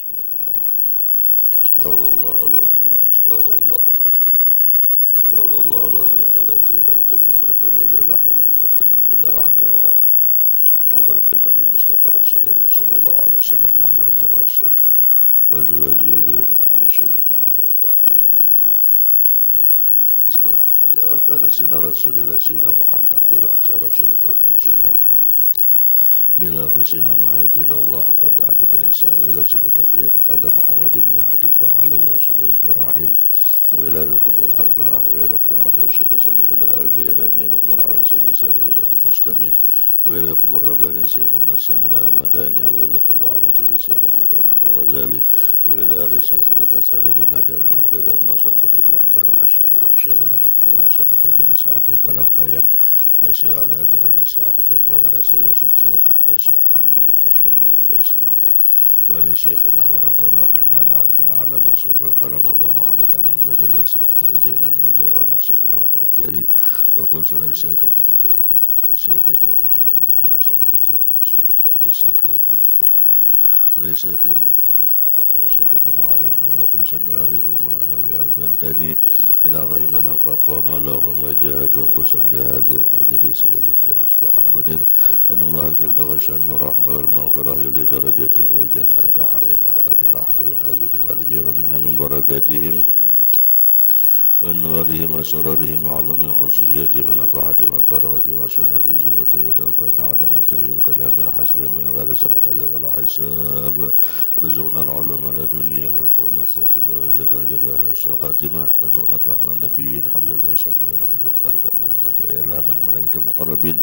بسم الله الرحمن الرحيم. استغفر الله العظيم، استغفر الله العظيم، استغفر الله العظيم الذي لا القيم أتوب إليه، لا حول ولا قوة إلا بالله العلي العظيم. حضرة النبي المصطفى رسول الله صلى الله عليه وسلم وعلى آله وصحبه وأزواجه وذريته جميع الشهداء وعلى مقرب الجنة. والبلد سيدنا رسول الله سيدنا محمد عبد الله وأنصار رسول الله وسلم إلى رسولنا المهاجر الله محمد عبد عيسى وإلى سيدنا بقية مقدم محمد بن علي عليه وسلم وراحم وإلى ركب الأربعة وإلى قبر عطاء السيد سيد قدر الجيلاني وقبر عطاء السيد سيد إسحاق المسلمي وإلى قبر رباني سيد محمد سمن المداني وإلى قبر عالم سيد سيد محمد بن عبد الغزالي وإلى رشيد بن نصر جناد البغداد المنصور ودود بحسن الأشعري والشيخ محمد أرشد البجري صاحب كلام بيان ليس على جناد صاحب البر ليس يوسف سيد وليس مولانا محمد كسب العلم وجاي إسماعيل ولشيخنا مربي الراحين العالم العالم سيد الكرم أبو محمد أمين بدل يسير محمد زين بن عبد الغني سيد البنجري وقصر لشيخنا كذي كمان لشيخنا كذي من غير سيد كذي منصور لشيخنا لشيخنا جميع شيخنا معلمنا وخصنا رحيم ونوي البندني إلى رحمنا فقام له وما جاهد وقسم لهذه المجلس لجميع المصباح المنير أن الله كم تغشم الرحمة والمغفرة يلي درجة في الجنة دع علينا أولادنا أحبابنا أزودنا لجيراننا من بركاتهم وأنوارهم وسرارهم وعلوم خصوصياتهم ونفحاتهم وكرامتهم وحسنات بزمرتهم يتوفانا على ملتمي الكلام من حسبهم من غير سبب عذاب على حساب رزقنا العلوم على الدنيا والقوم الثاقب وزكاة جباه الخاتمة رزقنا فهم النبيين حفظ المرسلين وإلهام الملائكة المقربين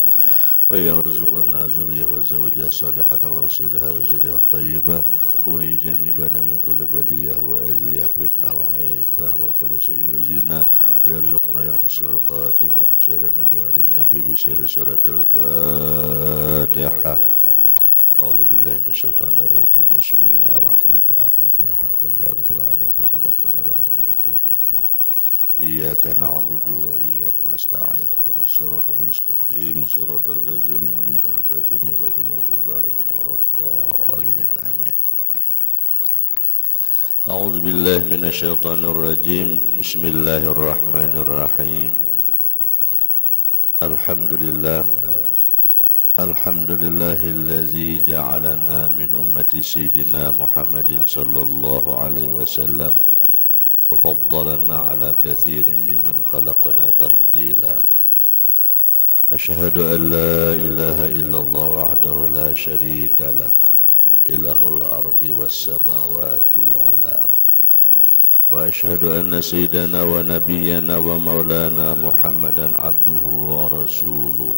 ويرزقنا ذرية وزوجة صالحة وصالحة وزرية طيبة ويجنبنا من كل بلية وأذية فتنة وعيبة وكل شيء يؤذينا ويرزقنا يا حسن الخاتمة شير النبي على النبي بسير سورة الفاتحة. أعوذ بالله من الشيطان الرجيم. بسم الله الرحمن الرحيم. الحمد لله رب العالمين الرحمن الرحيم مالك يوم الدين إياك نعبد وإياك نستعين اهدنا الصراط المستقيم صراط الذين أنعمت عليهم غير المغضوب عليهم ولا الضالين آمين. أعوذ بالله من الشيطان الرجيم. بسم الله الرحمن الرحيم. الحمد لله الذي جعلنا من أمة سيدنا محمد صلى الله عليه وسلم وفضلنا على كثير ممن خلقنا تفضيلا. أشهد أن لا إله إلا الله وحده لا شريك له إله الأرض والسماوات العلى وأشهد أن سيدنا ونبينا ومولانا محمدا عبده ورسوله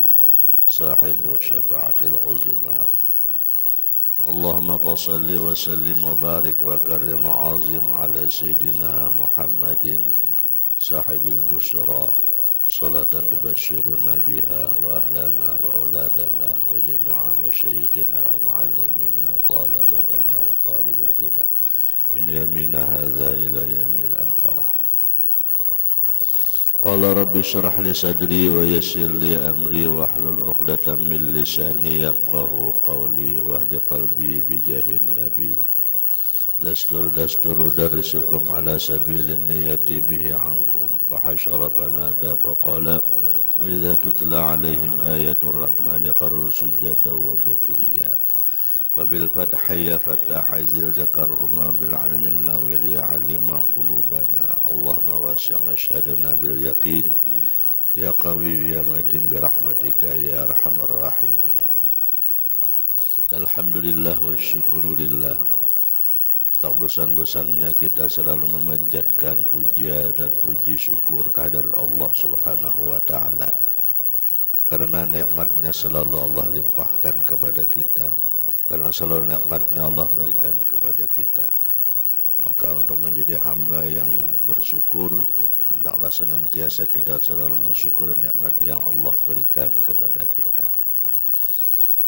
صاحب الشفاعة العظمى. اللهم صل وسلم وبارك وكرم وعظم على سيدنا محمد صاحب البشرى صلاة تبشرنا بها وأهلنا وأولادنا وجميع مشايخنا ومعلمينا طالباتنا وطالباتنا من يومنا هذا إلى يوم الآخرة. قال رب اشرح لي صدري ويسر لي أمري واحلل عقدة من لساني يفقه قولي واهد قلبي بجاه النبي. دستور أدرسكم على سبيل النية به عنكم فحشر فنادى فقال وإذا تتلى عليهم آية الرحمن خروا سجدا وبكيا وبالفتح يفتح ذي ذكرهما بالعلم الناور يعلم قلوبنا. اللهم واسع مشهدنا باليقين يا قوي يا متين برحمتك يا أرحم الراحمين. الحمد لله والشكر لله. Tak bosan-bosannya kita selalu memanjatkan puja dan puji syukur kehadirat Allah Subhanahu wa Ta'ala, karena nikmatnya selalu Allah limpahkan kepada kita, karena selalu nikmatnya Allah berikan kepada kita. Maka untuk menjadi hamba yang bersyukur, hendaklah senantiasa kita selalu mensyukuri nikmat yang Allah berikan kepada kita.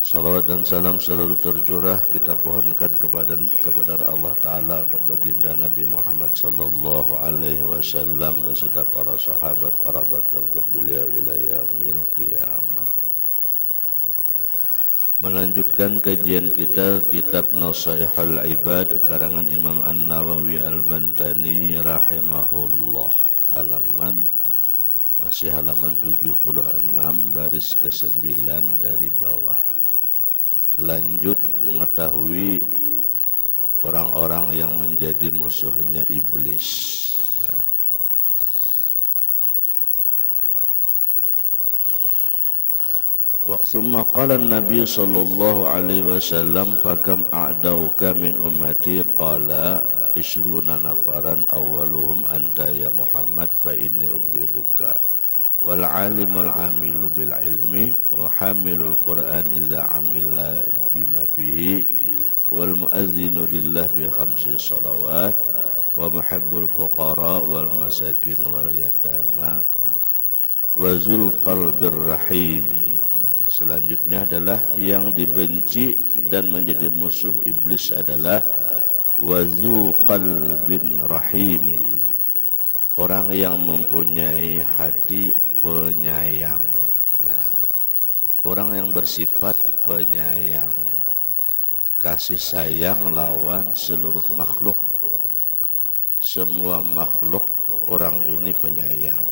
Salawat dan salam selalu tercurah kita pohonkan kepada Allah Ta'ala untuk baginda Nabi Muhammad sallallahu alaihi wasallam beserta para sahabat, kerabat pengikut beliau ila yaumil qiyamah. Melanjutkan kajian kita kitab Nasaihul Ibad karangan Imam An-Nawawi Al-Bantani rahimahullah, masih halaman 76 baris ke-9 dari bawah. Lanjut mengetahui orang-orang yang menjadi musuhnya iblis. Summa qala an-nabiy sallallahu alaihi wasallam fakam a'dauka min ummati qala ishruna nafaran awwaluhum anta ya Muhammad fa inni ubghiduka wal alimul amilu bil ilmi wa hamilul Qur'an idza amila bima fihi wal muadzinu lillah bi khamsi salawat wa muhibbul fuqara wal masakin wal yatama wa zul qalbir rahim. Selanjutnya adalah yang dibenci dan menjadi musuh iblis adalah wazu qalbin rahimin, orang yang mempunyai hati penyayang. Nah, orang yang bersifat penyayang, kasih sayang lawan seluruh makhluk. Semua makhluk orang ini penyayang.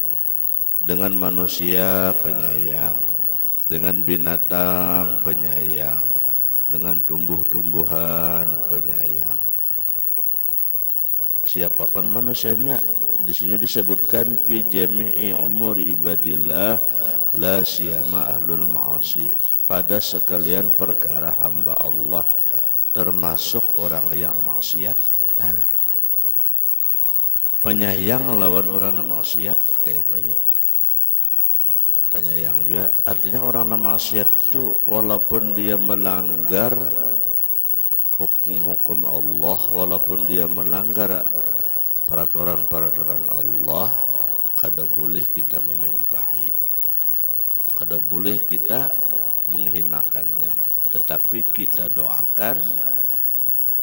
Dengan manusia penyayang, dengan binatang penyayang, dengan tumbuh-tumbuhan penyayang. Siapapun manusianya, di sini disebutkan fi jami'i umuri ibadillah la siyama ahlul ma'asi, pada sekalian perkara hamba Allah termasuk orang yang maksiat. Nah, penyayang lawan orang yang maksiat kayak apa ya? Penyayang juga artinya orang yang maksiat itu walaupun dia melanggar hukum-hukum Allah, walaupun dia melanggar peraturan-peraturan Allah, kada boleh kita menyumpahi, kada boleh kita menghinakannya, tetapi kita doakan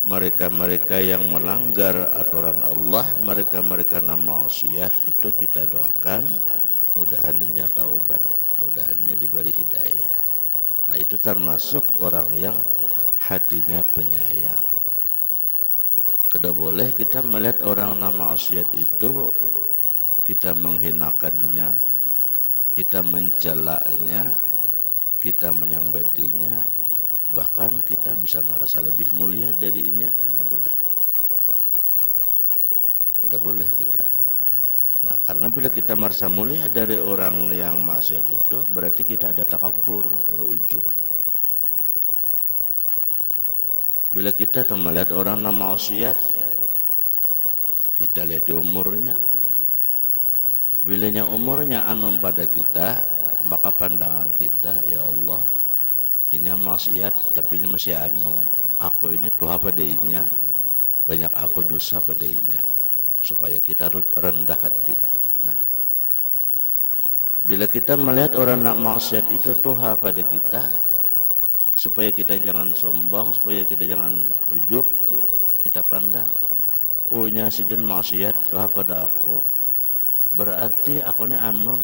mereka-mereka yang melanggar aturan Allah, mereka-mereka yang maksiat itu kita doakan mudahannya taubat, mudahannya diberi hidayah. Nah, itu termasuk orang yang hatinya penyayang. Kada boleh kita melihat orang nama maksiat itu kita menghinakannya, kita mencelaknya, kita menyambatinya, bahkan kita bisa merasa lebih mulia darinya. Kada boleh, kada boleh kita. Nah, karena bila kita merasa mulia dari orang yang maksiat itu, berarti kita ada takabur, ada ujub. Bila kita melihat orang yang maksiat, kita lihat umurnya. Bila umurnya anum pada kita, maka pandangan kita, ya Allah, ini maksiat, tapi ini masih anum. Aku ini tuha pada inya, banyak aku dosa pada inya. Supaya kita rendah hati. Nah, bila kita melihat orang nak maksiat itu tuha pada kita, supaya kita jangan sombong, supaya kita jangan ujub, kita pandang, oh nya sidin maksiat tuha pada aku, berarti aku ini anu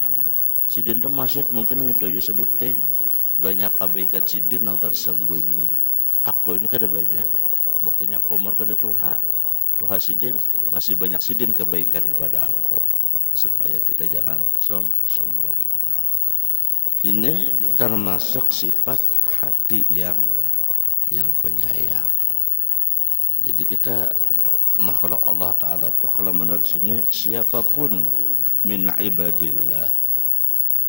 sidin itu maksiat mungkin itu aja sebutin banyak kebaikan sidin yang tersembunyi. Aku ini kada banyak, buktinya komor kada tuha sidin, masih banyak sidin kebaikan pada aku, supaya kita jangan sombong. Nah, ini termasuk sifat hati yang penyayang. Jadi kita makhluk Allah Ta'ala itu kalau menurut sini siapapun min ibadillah,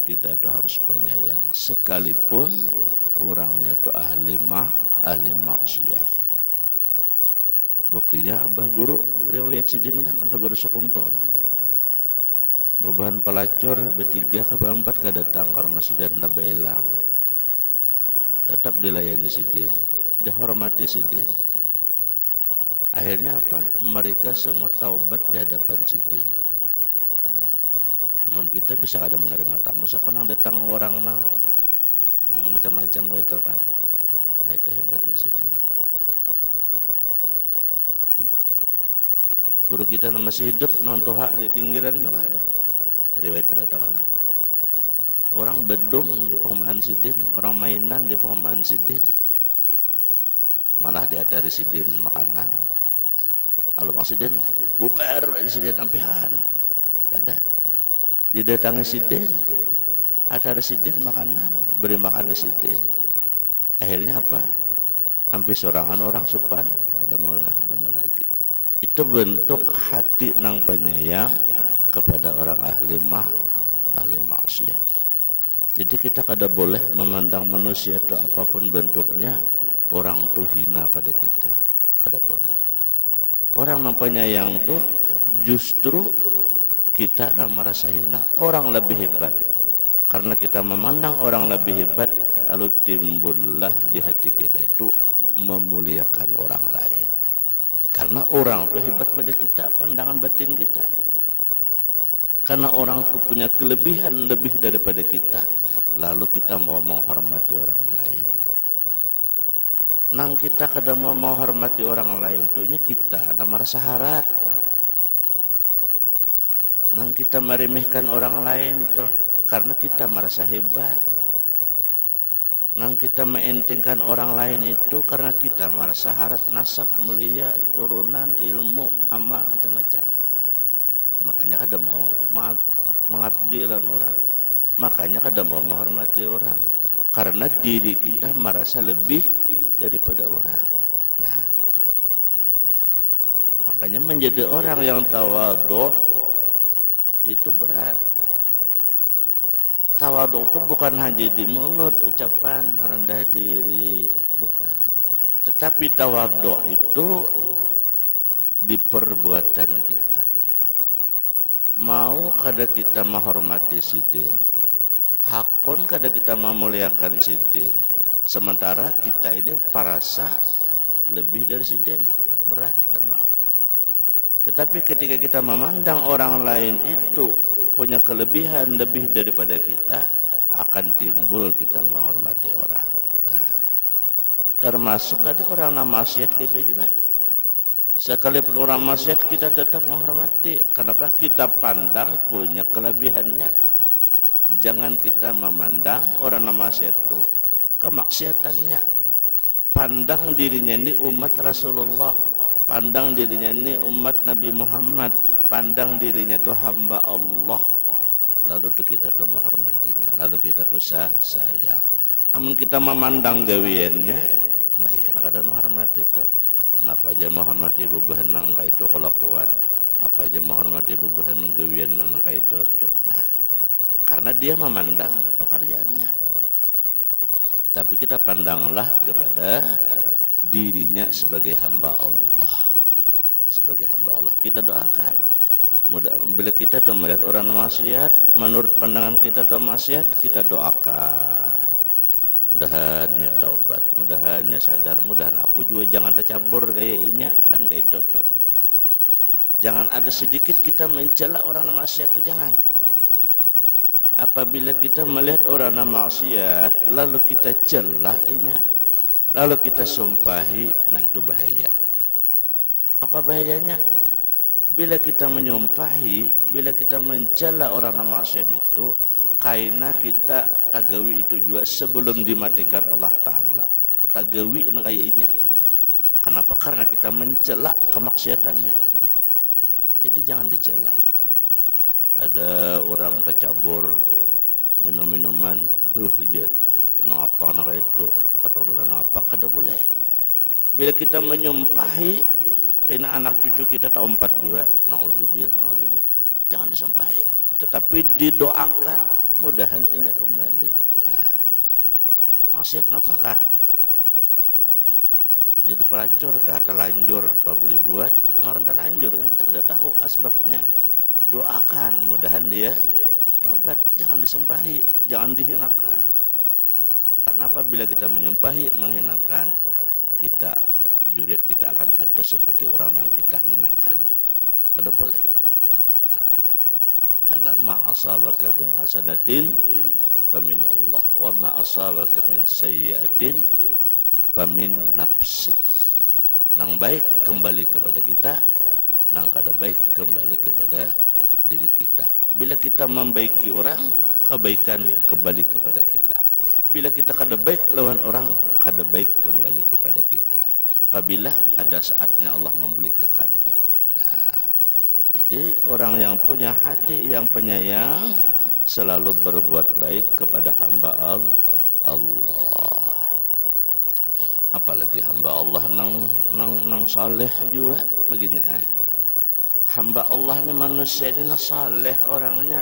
kita itu harus penyayang sekalipun orangnya itu ahli maksiat. Buktinya Abah Guru riwayat sidin kan, Abah Guru sekumpul beban pelacur bertiga ke empat kedatang karena sidin nabailang, tetap dilayani sidin, dihormati sidin. Akhirnya apa? Mereka semua taubat di hadapan sidin. Namun kita bisa kada menerima tamu, sekarang datang orang nang macam-macam gitu kan. Nah, itu hebatnya sidin. Guru kita masih hidup nontoha di pinggiran itu kan, riwayatnya kata kala Orang bedum di perumahan Sidin, orang mainan di perumahan Sidin, malah dia dari Sidin makanan. Kalau Mang Sidin bubar di Sidin ampihan, kada. Didatangi Sidin, ada Sidin makanan, beri makan di Sidin. Akhirnya apa? Hampir sorangan orang supan, ada mau lagi. Itu bentuk hati nang penyayang kepada orang ahli maksiat. Jadi kita kada boleh memandang manusia itu apapun bentuknya orang tuh hina pada kita, kada boleh. Orang yang penyayang tuh justru kita merasa hina, orang lebih hebat. Karena kita memandang orang lebih hebat, lalu timbullah di hati kita itu memuliakan orang lain. Karena orang tuh hebat pada kita, pandangan batin kita. Karena orang itu punya kelebihan lebih daripada kita, lalu kita mau menghormati orang lain. Nang kita kada mau menghormati orang lain tuhnya kita merasa harat. Nang kita meremehkan orang lain tuh karena kita merasa hebat. Nang kita meentengkan orang lain itu karena kita merasa harat, nasab, mulia, turunan, ilmu, amal, macam-macam. Makanya kada mau mengabdi lan orang. Makanya kada mau menghormati orang. Karena diri kita merasa lebih daripada orang. Nah itu. Makanya menjadi orang yang tawadhu itu berat. Tawadhu itu bukan hanya di mulut ucapan rendah diri, bukan. Tetapi tawadhu itu di perbuatan kita. Mau kada kita menghormati Sidin, hakun kada kita memuliakan Sidin, sementara kita ini parasa lebih dari Sidin, berat dan mau. Tetapi ketika kita memandang orang lain itu punya kelebihan lebih daripada kita, akan timbul kita menghormati orang. Nah, termasuk tadi orang nama maksiat gitu juga. Sekalipun orang maksiat kita tetap menghormati. Kenapa? Kita pandang punya kelebihannya. Jangan kita memandang orang maksiat itu kemaksiatannya. Pandang dirinya ini umat Rasulullah, pandang dirinya ini umat Nabi Muhammad, pandang dirinya itu hamba Allah. Lalu tuh kita tuh menghormatinya, lalu kita tuh sayang. Namun kita memandang gawiannya, nah iya nak ada menghormati itu. Kenapa aja menghormati bubahan nang kaitu kelakuan, kenapa aja menghormati bubahan nang gawian nang kaitu tuh. Nah, karena dia memandang pekerjaannya. Tapi kita pandanglah kepada dirinya sebagai hamba Allah. Sebagai hamba Allah kita doakan. Bila kita tuh melihat orang maksiat, menurut pandangan kita tuh maksiat, kita doakan. Mudahannya taubat, mudahannya sadar, mudahan aku juga jangan tercampur kayak inya, kan kayak itu tuh. Jangan ada sedikit kita mencela orang maksiat tuh, jangan. Apabila kita melihat orang maksiat lalu kita celah inya, lalu kita sumpahi, nah itu bahaya. Apa bahayanya? Bila kita menyumpahi, bila kita mencela orang maksiat itu, karena kita tagawi itu juga sebelum dimatikan Allah Ta'ala. Tagawi kayaknya. Kenapa? Karena kita mencela kemaksiatannya. Jadi jangan dicela. Ada orang tercabur minum-minuman, aja, apa nak itu, keturunan apa, kada boleh. Bila kita menyumpahi, kena anak cucu kita tak empat juga, nauzubillah, jangan disumpahi. Tetapi didoakan, mudahan ini kembali. Nah, maksiat apakah? Jadi pelacur kah, telanjur, apa boleh buat? Orang telanjur kan kita kada tahu asbabnya. Doakan, mudahan dia taubat, jangan disumpahi, jangan dihinakan. Karena apabila kita menyumpahi, menghinakan, kita juriat kita akan ada seperti orang yang kita hinakan itu. Kada boleh. Nah, karena ma asabaka min hasanatin famin Allah wa ma asabaka min sayyi'atin famin nafsik. Nang baik kembali kepada kita, nang kada baik kembali kepada diri kita. Bila kita membaiki orang, kebaikan kembali kepada kita. Bila kita kada baik lawan orang, kada baik kembali kepada kita. Apabila ada saatnya Allah membolehkannya. Nah, jadi orang yang punya hati yang penyayang selalu berbuat baik kepada hamba Allah. Apalagi hamba Allah nang saleh juga begini. Hamba Allah ni manusia ini saleh orangnya,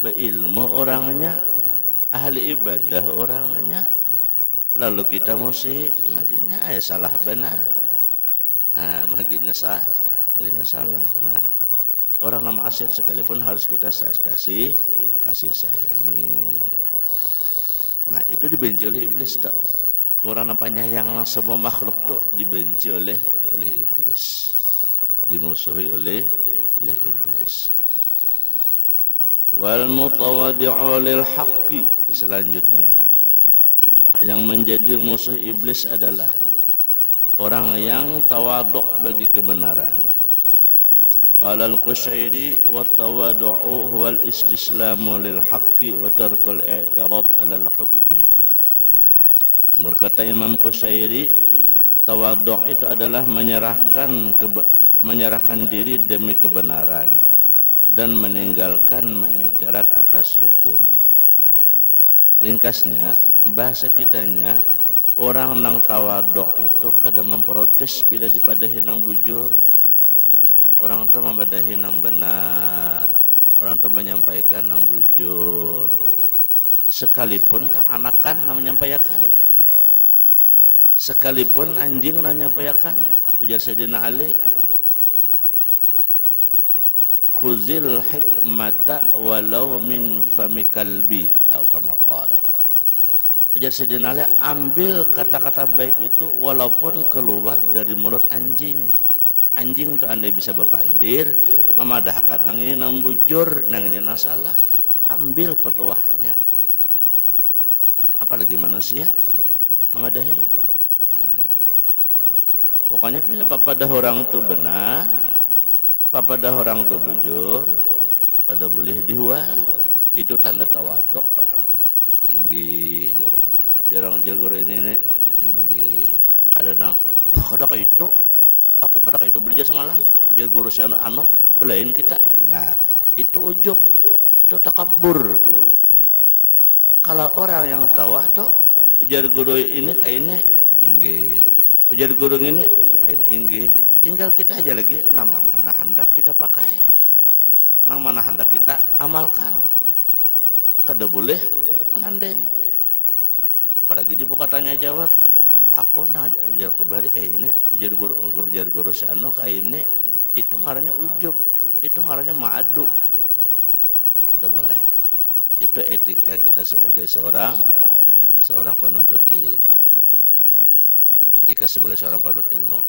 berilmu orangnya, ahli ibadah orangnya. Lalu kita mesti makinnya salah benar. Makinnya salah. Nah, orang nama asyid sekalipun harus kita kasih sayangi. Nah, itu dibenci oleh iblis tak? Orang nampaknya yang semua makhluk tuh dibenci oleh iblis, dimusuhi oleh iblis. Wal mutawadi'u lil haqqi, selanjutnya yang menjadi musuh iblis adalah orang yang tawaduk bagi kebenaran. Qala al-Qushairi wa tawadu'u huwa al-istislamu lil haqqi wa tarkul i'tirad 'ala al-hukmi. Berkata Imam Qushairi, tawaduk itu adalah menyerahkan diri demi kebenaran dan meninggalkan mengiktirad atas hukum. Nah, ringkasnya bahasa kitanya, orang nang tawaduk itu kadang memprotes bila dipadahi nang bujur. Orang itu membadahi nang benar, orang itu menyampaikan nang bujur, sekalipun kekanakan nang menyampaikan, sekalipun anjing nang menyampaikan. Ujar Sayyidina Ali, khuzil hikmata walau min fami kalbi atau kama qala. Ujar Sayyidina Ali, ambil kata-kata baik itu walaupun keluar dari mulut anjing. Anjing itu andai bisa berpandir, memadahkan nang ini nang bujur, nang ini nang salah, ambil petuahnya. Apalagi manusia memadahi. Nah, pokoknya bila papadah orang itu benar, papadah orang itu bujur, kada boleh dihual. Itu tanda tawaduk orangnya. Inggih jarang jago ini inggih. Kada nang kada itu. Aku kadang itu belajar semalam, dia guru si anu belain kita. Nah, itu ujub, itu takabur. Kalau orang yang tawa tuh ujar guru ini kayak ini, inggih. Ujar guru ini kayak ini, inggih. Tinggal kita aja lagi nama hendak kita pakai, nang mana hendak kita amalkan. Kada boleh menandeng. Apalagi dibuka tanya jawab. Aku nak ajar kubari kayak ini, ajar guru si anu kayak ini, itu ngarannya ujub, itu ngarannya ma'adu. Tidak boleh. Itu etika kita sebagai seorang penuntut ilmu. Etika sebagai seorang penuntut ilmu.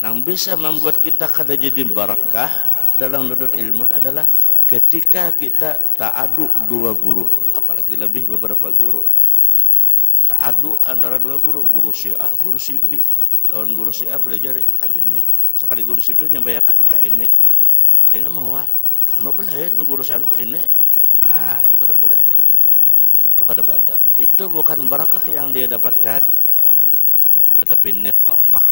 Yang bisa membuat kita kada jadi barakah dalam menuntut ilmu adalah ketika kita ta'adu dua guru, apalagi lebih beberapa guru. Ta'adu antara dua guru si A, guru si B. Lawan guru si A belajar kayak ini, sekali guru si B nyampaikan kayak ini mau anu belain guru si anu kayak ini. Itu kada boleh tak. Itu kada badab. Itu bukan barakah yang dia dapatkan, tetapi niqmah,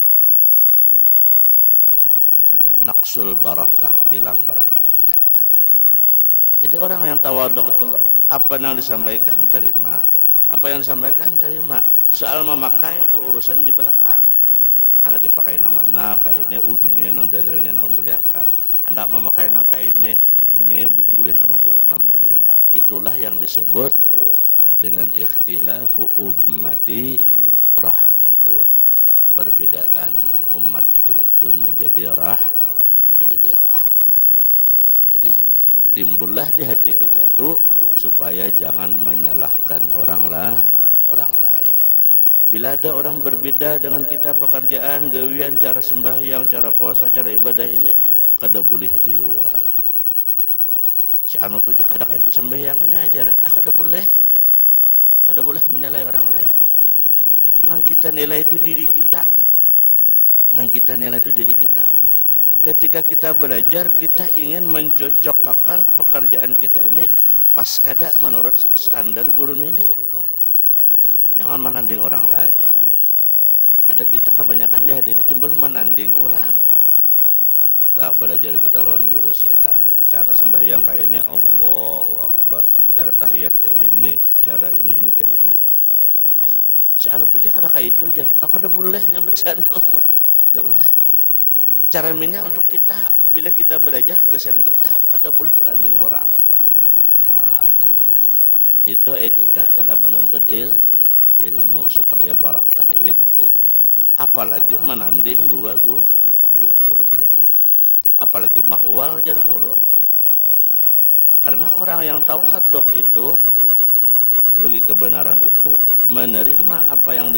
naqsul barakah, hilang barakahnya. Jadi orang yang tawaduk itu apa yang disampaikan terima, apa yang disampaikan terima. Soal memakai itu urusan di belakang. Hanya dipakai nama kayak ini, gini nang dalilnya nang membolehkan. Anda memakai nang kayak ini boleh nama membolehkan. Itulah yang disebut dengan ikhtilafu ummati rahmatun. Perbedaan umatku itu menjadi rahmat. Jadi timbullah di hati kita tuh supaya jangan menyalahkan orang lain. Bila ada orang berbeda dengan kita pekerjaan, gawian, cara sembahyang, cara puasa, cara ibadah ini, kada boleh dihual. Si anu tu kada itu sembahyangnya aja, kada boleh menilai orang lain. Nang kita nilai itu diri kita. Ketika kita belajar, kita ingin mencocokkan pekerjaan kita ini pas kada menurut standar guru ini. Jangan menanding orang lain. Ada kita kebanyakan di hati ini timbul menanding orang. Tak belajar kita lawan guru si A, cara sembahyang kayak ini, Allahu Akbar, cara tahiyat kayak ini, cara ini kayak ini. Si anu tuh kada kayak itu jar. Aku udah boleh nyambut sana. Udah boleh. Cara minnya untuk kita, bila kita belajar kesan kita, kada boleh menanding orang. Kada boleh. Itu etika dalam menuntut ilmu supaya barakah ilmu. Apalagi menanding dua guru makanya. Apalagi mahwal jar guru. Nah, karena orang yang tawaduk itu bagi kebenaran itu menerima apa yang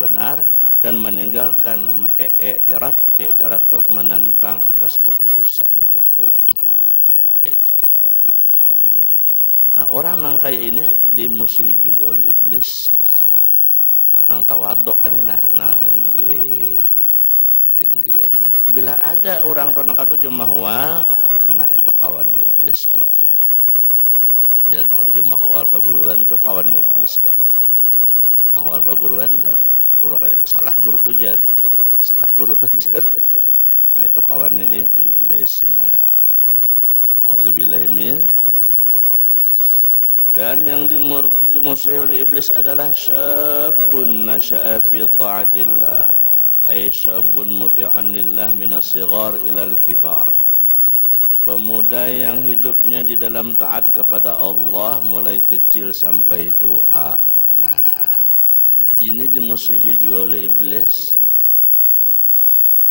benar dan meninggalkan i'tiraz itu menentang atas keputusan hukum etikanya tuh. Nah orang yang kayak ini dimusuhi juga oleh iblis. Nang tawaduk ini nang inggih. Nah, bila ada orang tu nak tuju mahwal, nah tu kawannya iblis dah. Bila nak tuju mahwal paguruan tu kawannya iblis dah. Mahwal paguruan dah. Guru kayaknya salah guru tujar. Nah itu kawannya iblis. Nah, nauzubillahi min dzalik. Dan yang dimusuhi oleh iblis adalah syabun nasya'a fi ta'atillah. Ay syabun muti'an lillah minas sighar ilal kibar. Pemuda yang hidupnya di dalam taat kepada Allah mulai kecil sampai tua. Nah, ini dimusuhi juga oleh iblis.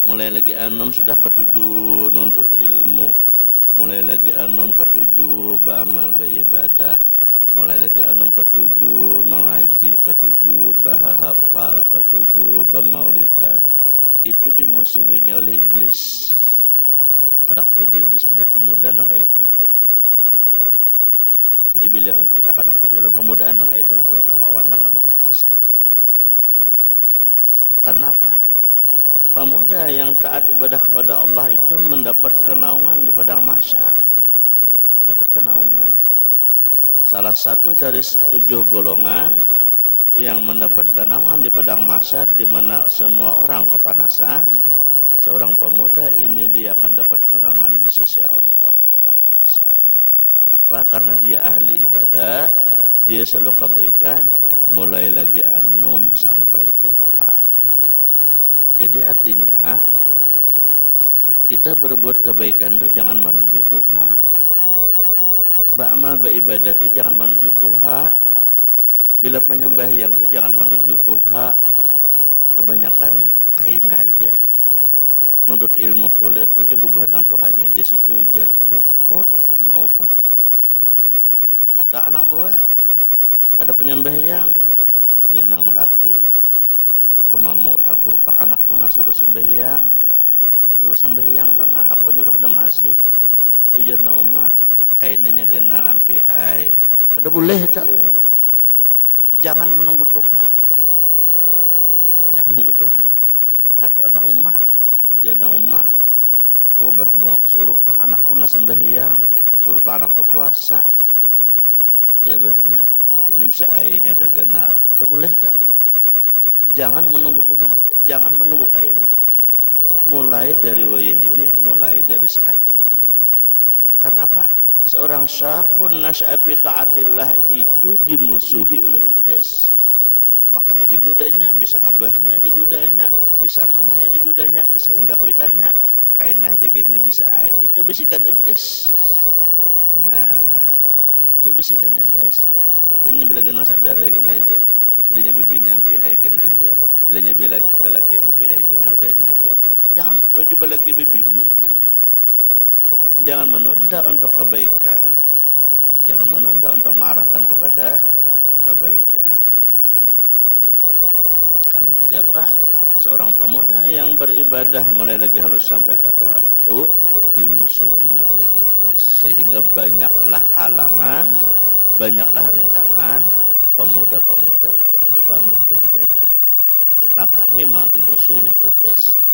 Mulai lagi anom sudah ketujuh nuntut ilmu. Mulai lagi anom ketujuh beramal beribadah. Mulai lagi anom ketujuh mengaji, ketujuh bahahapal, ketujuh bermaulidan. Itu dimusuhinya oleh iblis. Ada ketujuh iblis melihat pemuda yang kayak itu tuh. Nah, jadi bila kita kada ketujuh dalam pemudaan yang kayak itu tuh tak kawan lawan iblis tuh. Kawan. Karena apa? Pemuda yang taat ibadah kepada Allah itu mendapat kenaungan di padang mahsyar. Mendapat kenaungan. Salah satu dari 7 golongan yang mendapat kenaungan di padang mahsyar di mana semua orang kepanasan, seorang pemuda ini dia akan dapat kenaungan di sisi Allah di padang mahsyar. Kenapa? Karena dia ahli ibadah, dia selalu kebaikan mulai lagi anum sampai tua. Jadi artinya kita berbuat kebaikan itu jangan menuju tua. Beramal beribadah itu jangan menuju tua. Bila penyembahyang itu jangan menuju tua. Kebanyakan kaina aja. Nuntut ilmu kuliah itu aja bebanan Tuhannya aja situ aja luput mau pang. Ada anak buah kada penyembahyang aja nang laki. Oh mamu tagur pang anak tuh suruh sembahyang. Suruh sembahyang tuh nah aku nyuruh kada masih. Ujar na umak kainnya genal ampihai. Kada boleh tak. Jangan menunggu Tuhan. Jangan menunggu Tuhan. Atau na umak, jangan umak. Oh bah mau suruh pang anak tu na sembahyang, suruh pang anak tu puasa. Ya bahnya ini bisa airnya dah genal. Kada boleh tak. Jangan menunggu Tuhan, jangan menunggu kaina. Mulai dari wayah ini, mulai dari saat ini. Karena apa? Seorang syabun nasya'a fi ta'atillah itu dimusuhi oleh iblis. Makanya digodanya, bisa abahnya digodanya, bisa mamanya digodanya, sehingga kuitannya kainah jagitnya bisa air. Itu bisikan iblis. Nah, itu bisikan iblis. Kini bila kena sadar ya kena ajar. Bilanya bibini ampihai kena ajar. Bilanya balaki ampihai kena udahnya ajar. Jangan tuju balaki bibini, jangan. Jangan menunda untuk kebaikan. Jangan menunda untuk mengarahkan kepada kebaikan. Nah, kan tadi apa? Seorang pemuda yang beribadah mulai lagi halus sampai ke toha itu dimusuhinya oleh iblis. Sehingga banyaklah halangan, banyaklah rintangan pemuda-pemuda itu hanya beramal beribadah. Kenapa? Memang dimusuhinya oleh iblis.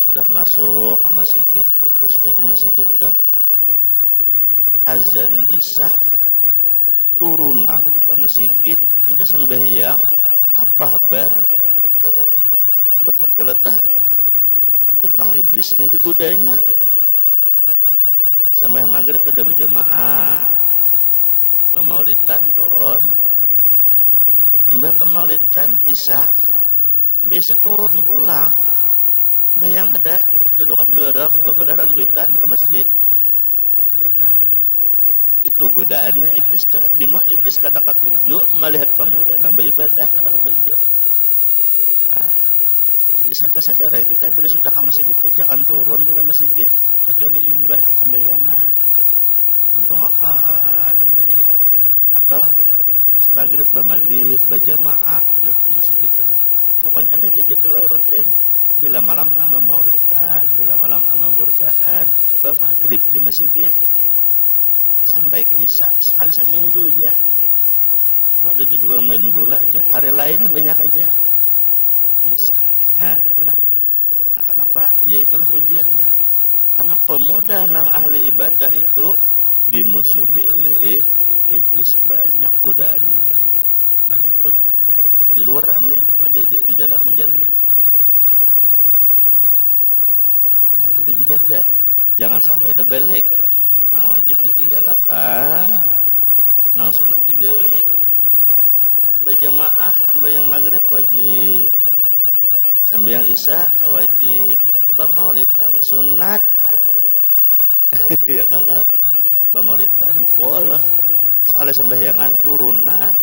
Sudah masuk ke masjid, bagus dari masjid dah. Azan isya turunan pada masjid, kada sembahyang, napa bar? Lepot kalau tah. Itu pang iblis ini digodanya. Sampai maghrib kada berjamaah. Pemaulidan turun. Imbah pemaulidan isya bisa turun pulang. Bayang ada dudukan di barang bapak dan kuitan ke masjid. Ya tak. Itu godaannya iblis dah. Bima iblis kada katuju melihat pemuda nang beribadah kada katuju. Jadi sadar-sadar ya kita bila sudah ke masjid itu jangan turun pada masjid kecuali imbah sembahyangan. Tuntung akan sembahyang atau maghrib berjamaah di masjid itu. Nah, pokoknya ada jadwal rutin. Bila malam anu maulidan, bila malam anu berdahan, maghrib di masjid sampai ke isya sekali seminggu aja. Wah, ada jadwal main bola aja, hari lain banyak aja. Misalnya adalah, nah kenapa? Ya itulah ujiannya. Karena pemuda nang ahli ibadah itu dimusuhi oleh iblis, banyak godaannya, banyak godaannya. Di luar rame, di dalam menjarnya. Nah, jadi dijaga, jangan sampai ada balik. Nang wajib ditinggalkan, nang sunat digawe. Berjamaah sembahyang maghrib wajib, sembahyang isya wajib, pemaulidan sunat. Ya kalau pemaulidan pol, soalnya sembahyangan turunan.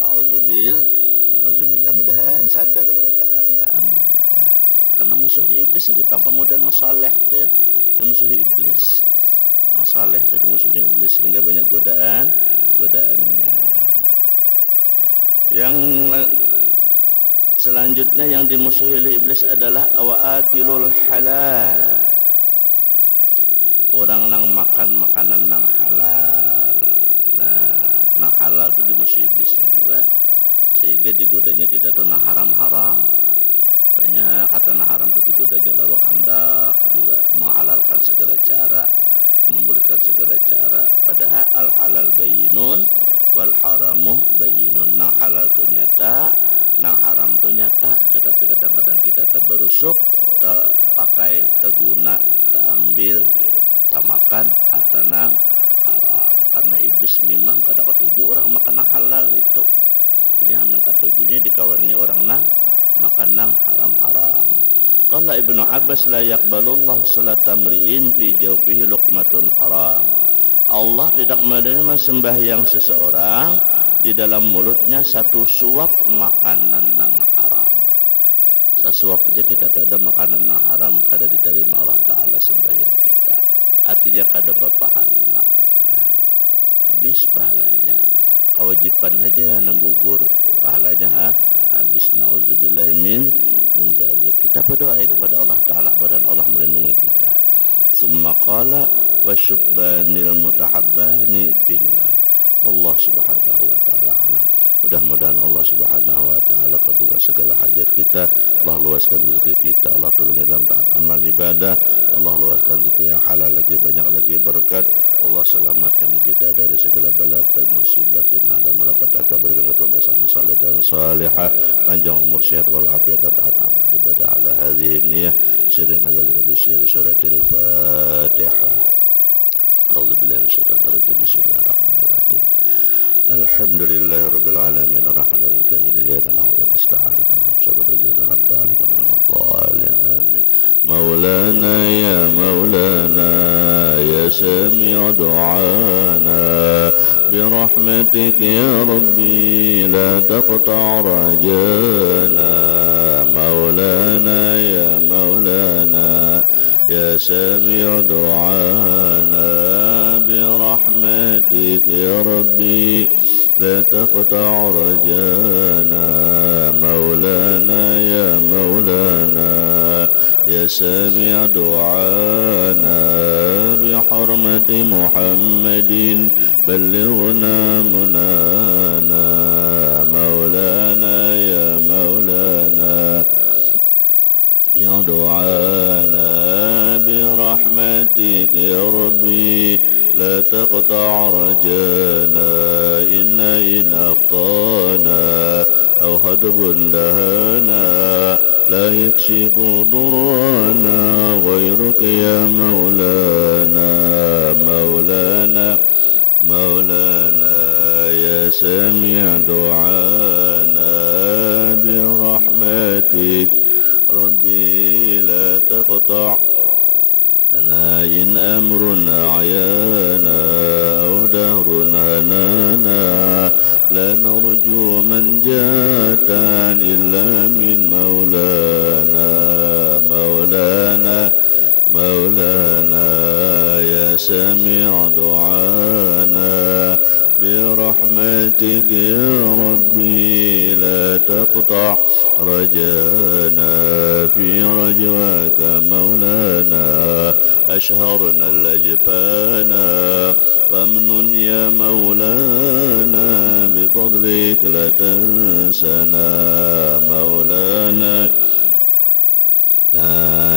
Nauzubillah, mudahan sadar pada taala, amin. Nah, karena musuhnya iblis di pemuda yang saleh itu dimusuhi iblis, yang saleh itu dimusuhi iblis sehingga banyak godaannya. Yang selanjutnya yang dimusuhi oleh iblis adalah awakilul halal, orang yang makan makanan yang halal. Nah, nang halal itu dimusuhi iblisnya juga, sehingga digodanya kita tuh nang haram-haram. Banyak kata nah haram itu digodanya, lalu hendak juga menghalalkan segala cara, membolehkan segala cara. Padahal al halal bayinun wal haramu bayinun. Nang halal itu nyata, nang haram itu nyata. Tetapi kadang-kadang kita tak berusuk, tak pakai, tak guna, tak ambil, tak makan harta nang haram. Karena iblis memang kadang ketujuh orang makan nang halal itu. Ini nang ketujuhnya dikawannya orang nang makan nang haram-haram. Qala Ibnu Abbas la yaqbalullah salata mri'in fi jawfihi luqmatun haram. Allah tidak menerima sembahyang seseorang di dalam mulutnya satu suap makanan nang haram. Sasuap aja kita ada makanan nang haram kada diterima Allah taala sembahyang kita. Artinya kada berpahala. Habis pahalanya. Kewajiban saja nang gugur, pahalanya habis. Nauzubillah min zalik. Kita berdoa kepada Allah taala dan Allah melindungi kita. Summa qala wasyubbanil mutahabbani billah. Allah subhanahu wa ta'ala alam. Mudah-mudahan Allah subhanahu wa ta'ala kabulkan segala hajat kita. Allah luaskan rezeki kita, Allah tolongi dalam taat amal ibadah, Allah luaskan rezeki yang halal lagi, banyak lagi berkat. Allah selamatkan kita dari segala bala, musibah, fitnah dan malapetaka. Berikan keturunan pasangan saleh dan salihah, panjang umur, sehat walafiat dan taat amal ibadah ala hadhihi niyah. Sirri nabi sirri suratil Fatihah. أعوذ بالله من الشيطان الرجيم بسم الله الرحمن الرحيم الحمد لله رب العالمين الرحمن الرحيم إياك نعبد ونستعين اهدنا الصراط الذين أنعمت عليهم غير المغضوب عليهم آمين مولانا يا مولانا يا سامع دعانا برحمتك يا ربي لا تقطع رجانا مولانا يا مولانا يا سامع دعانا برحمتك يا ربي لا تقطع رجانا مولانا يا مولانا يا سامع دعانا بحرمة محمد بلغنا منانا مولانا يا مولانا يا دعانا برحمتك يا ربي لا تقطع رجانا إن أخطانا أو هدب لهانا لا يكشف ضرنا غيرك يا مولانا يا سميع دعانا برحمتك ربي لا تقطع أنا إن أمر أعيانا أو دهر هنانا لا نرجو منجاة إلا من مولانا يا سميع دعانا برحمتك يا ربي لا تقطع رجانا في رجواك مولانا أشهرنا الأجفانا فامنن يا مولانا بفضلك لا تنسنا مولانا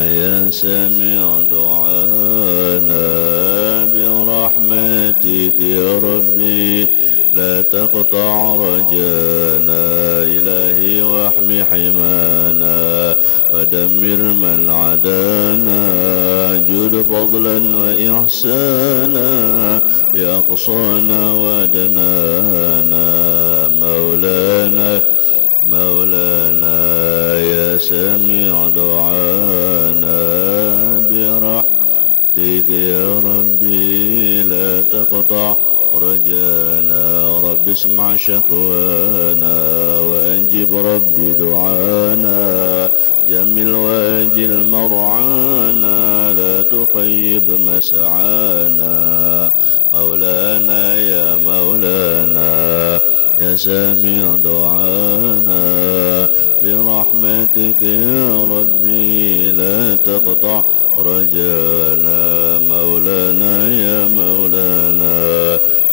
يا سميع دعانا برحمتك يا ربي لا تقطع رجانا إلهي واحمي حمانا ودمر من عدانا جود فضلا وإحسانا بأقصانا ودنانا مولانا يا سميع دعانا برحمتك يا ربي لا تقطع رجانا رب اسمع شكوانا وأنجب ربي دعانا جمل واجل مرعانا لا تخيب مسعانا مولانا يا سامع دعانا برحمتك يا ربي لا تقطع رجانا مولانا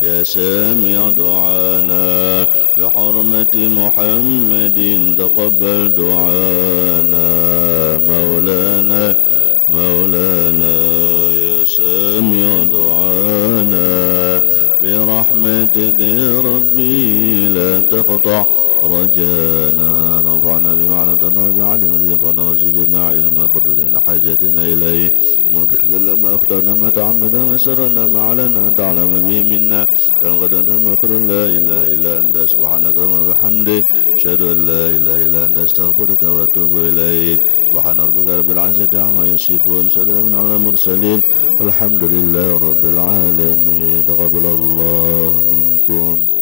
يا سامع دعانا بحرمة محمد تقبل دعانا مولانا يا سامع دعانا برحمتك يا ربي لا تقطع رجانا رفعنا بما علمتنا بعلم ذكرنا وزدنا علما قدرنا حاجتنا إليه مغفر لنا ما أخطأنا ما تعمدنا ما سرنا ما علنا تعلم به منا كان قدرنا مخر لا إله إلا أنت سبحانك اللهم وبحمدك أشهد أن لا إله إلا أنت أستغفرك وأتوب إليك سبحان ربك رب العزة عما يصفون سلام على المرسلين والحمد لله رب العالمين تقبل الله منكم.